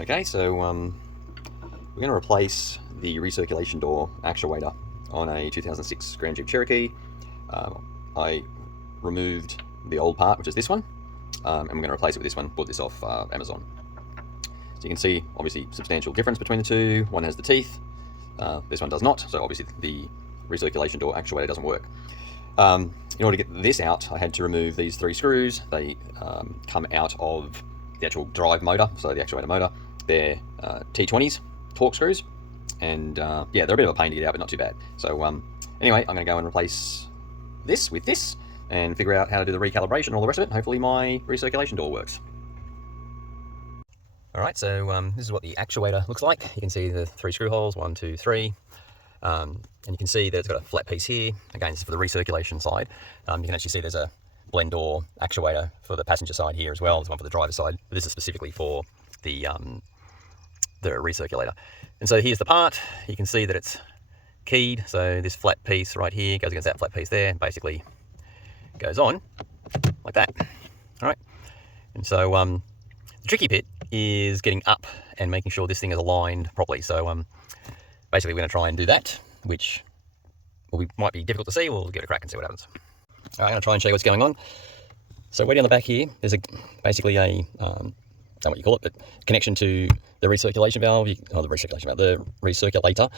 Okay, so we're going to replace the recirculation door actuator on a 2006 Grand Jeep Cherokee. I removed the old part, which is this one, and we're going to replace it with this one. Bought this off Amazon. So you can see, obviously, substantial difference between the two. One has the teeth, this one does not, so obviously the recirculation door actuator doesn't work. In order to get this out, I had to remove these 3 screws. They come out of the actual drive motor, so the actuator motor. They're T20s, torque screws, and yeah, they're a bit of a pain to get out, but not too bad. So anyway, I'm going to go and replace this with this, and figure out how to do the recalibration and all the rest of it. Hopefully my recirculation door works. Alright, so this is what the actuator looks like. You can see the 3 screw holes, 1, 2, 3. And you can see that it's got a flat piece here. Again, this is for the recirculation side. You can actually see there's a blend door actuator for the passenger side here as well. There's one for the driver's side. But this is specifically for the recirculator. And so here's the part. You can see that it's keyed. So this flat piece right here goes against that flat piece there. Basically goes on like that. All right. And so the tricky bit is getting up and making sure this thing is aligned properly. So basically we're going to try and do that, which might be difficult to see. We'll give it a crack and see what happens. All right, I'm going to try and show you what's going on. So way down the back here, there's basically a, I don't know what you call it, but connection to the recirculation valve, the recirculator.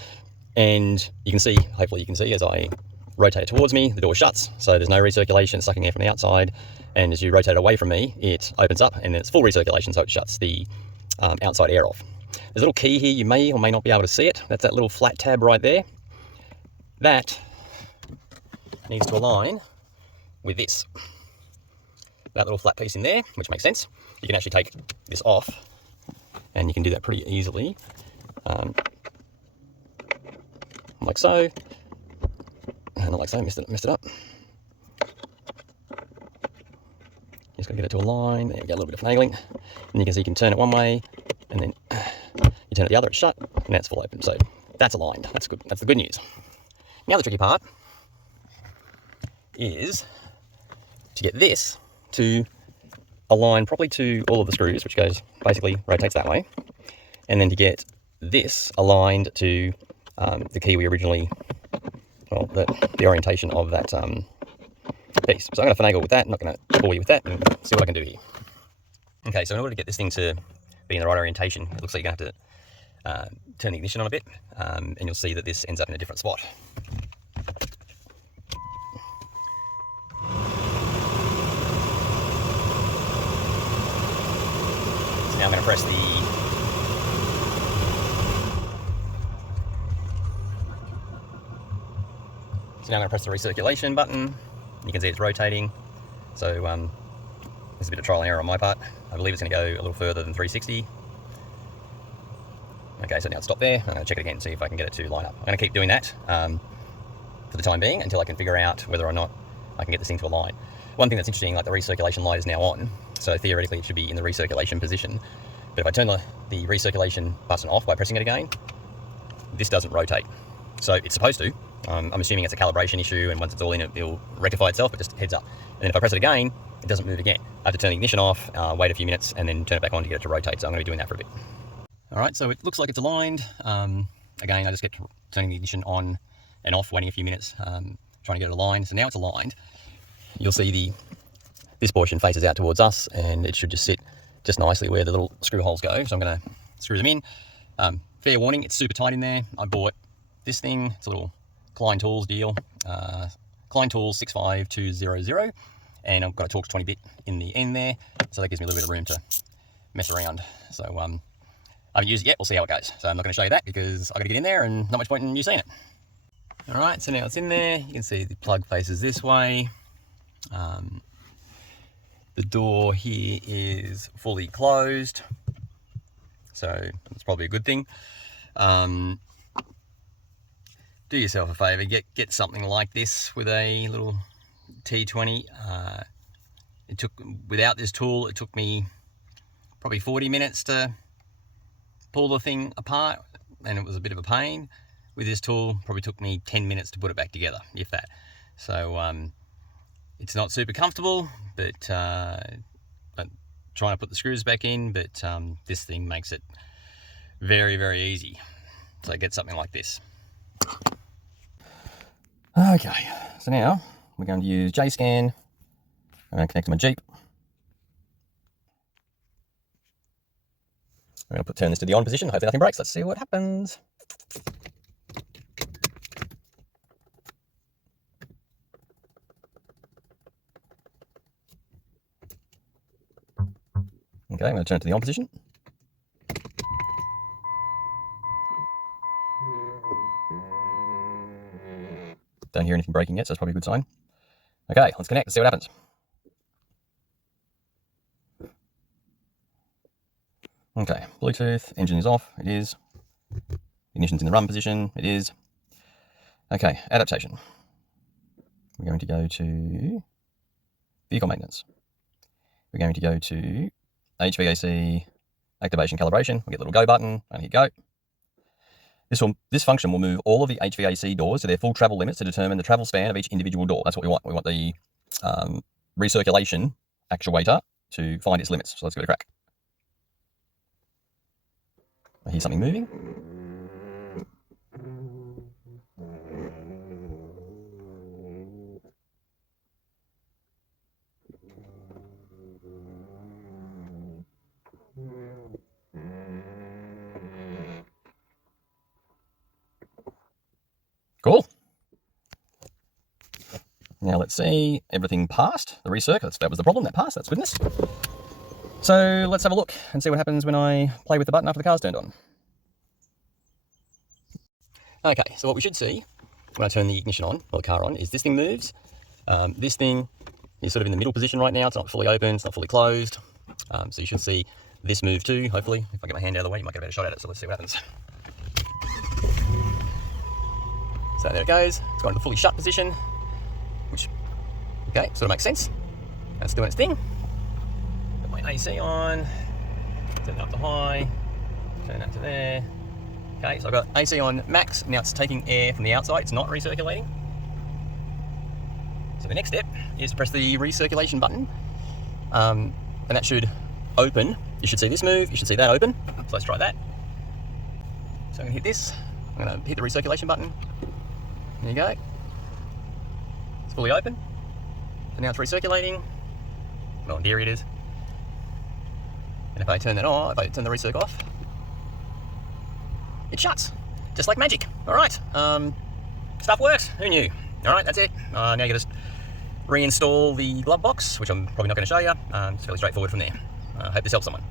And you can see, hopefully you can see, as I rotate it towards me, the door shuts. So there's no recirculation, sucking air from the outside. And as you rotate it away from me, it opens up, and then it's full recirculation, so it shuts the outside air off. There's a little key here, you may or may not be able to see it. That's that little flat tab right there. That needs to align with this. That little flat piece in there, which makes sense. You can actually take this off, and you can do that pretty easily. Like so. And not like so, messed it up. Just got to get it to align. There we go, a little bit of finagling. And you can see you can turn it one way, and then you turn it the other, it's shut, and that's full open. So that's aligned. That's good. That's the good news. Now the tricky part is to get this to align properly to all of the screws, which goes, basically rotates that way, and then to get this aligned to the key we originally, well, the orientation of that piece. So I'm going to finagle with that. I'm not going to bore you with that, and see what I can do here. Okay, so in order to get this thing to be in the right orientation, it looks like you're going to have to turn the ignition on a bit, and you'll see that this ends up in a different spot. So now I'm going to press the recirculation button. You can see it's rotating. So there's a bit of trial and error on my part. I believe it's going to go a little further than 360. Okay, so now it's stopped there. I'm going to check it again and see if I can get it to line up. I'm going to keep doing that for the time being until I can figure out whether or not I can get this thing to align. One thing that's interesting, like the recirculation light is now on, so theoretically it should be in the recirculation position. But if I turn the recirculation button off by pressing it again, this doesn't rotate. So it's supposed to. I'm assuming it's a calibration issue, and once it's all in, it'll rectify itself, but just heads up. And then if I press it again, it doesn't move again. I have to turn the ignition off, wait a few minutes, and then turn it back on to get it to rotate. So I'm going to be doing that for a bit. All right, so it looks like it's aligned. Again, I just kept turning the ignition on and off, waiting a few minutes, trying to get it aligned. So now it's aligned. You'll see this portion faces out towards us, and it should just sit just nicely where the little screw holes go. So I'm going to screw them in. Fair warning, it's super tight in there. I bought this thing. It's a little Klein Tools deal, Klein Tools 65200, and I've got a Torx 20 bit in the end there, so that gives me a little bit of room to mess around. So I haven't used it yet, we'll see how it goes. So I'm not going to show you that because I've got to get in there and not much point in you seeing it. Alright, so now it's in there. You can see the plug faces this way. The door here is fully closed, so it's probably a good thing. Do yourself a favour, get something like this with a little T20. Without this tool, it took me probably 40 minutes to pull the thing apart, and it was a bit of a pain. With this tool, probably took me 10 minutes to put it back together, if that. So it's not super comfortable, but trying to put the screws back in, but this thing makes it Very, very easy. So get something like this. Okay, so now we're going to use JScan. I'm going to connect to my Jeep. I'm going to turn this to the on position. Hopefully nothing breaks. Let's see what happens. Okay, I'm going to turn it to the on position. Don't hear anything breaking yet, so that's probably a good sign. Okay, let's connect. Let's see what happens. Okay, Bluetooth, engine is off. It is. Ignition's in the run position. It is. Okay, adaptation. We're going to go to vehicle maintenance. We're going to go to HVAC activation calibration. We'll get the little go button and hit go. This function will move all of the HVAC doors to their full travel limits to determine the travel span of each individual door. That's what we want. We want the recirculation actuator to find its limits. So let's give it a crack. I hear something moving. Cool. Now let's see, everything passed. The recirc, that was the problem, that passed, that's goodness. So let's have a look and see what happens when I play with the button after the car's turned on. Okay, so what we should see when I turn the ignition on, or the car on, is this thing moves. This thing is sort of in the middle position right now. It's not fully open, it's not fully closed. So you should see this move too, hopefully. If I get my hand out of the way, you might get a better shot at it, so let's see what happens. So there it goes, it's gone to the fully shut position, which, okay, sort of makes sense. That's doing its thing. Put my AC on, turn it up to high, turn that to there. Okay, so I've got AC on max, now it's taking air from the outside, it's not recirculating. So the next step is to press the recirculation button, and that should open. You should see this move, you should see that open. So let's try that. So I'm gonna hit this, I'm gonna hit the recirculation button. There you go. It's fully open. So now it's recirculating. Well, in theory it is. And if I turn that off, if I turn the recirc off, it shuts. Just like magic. Alright. Stuff works. Who knew? Alright, that's it. Now you just reinstall the glove box, which I'm probably not going to show you. It's fairly straightforward from there. I hope this helps someone.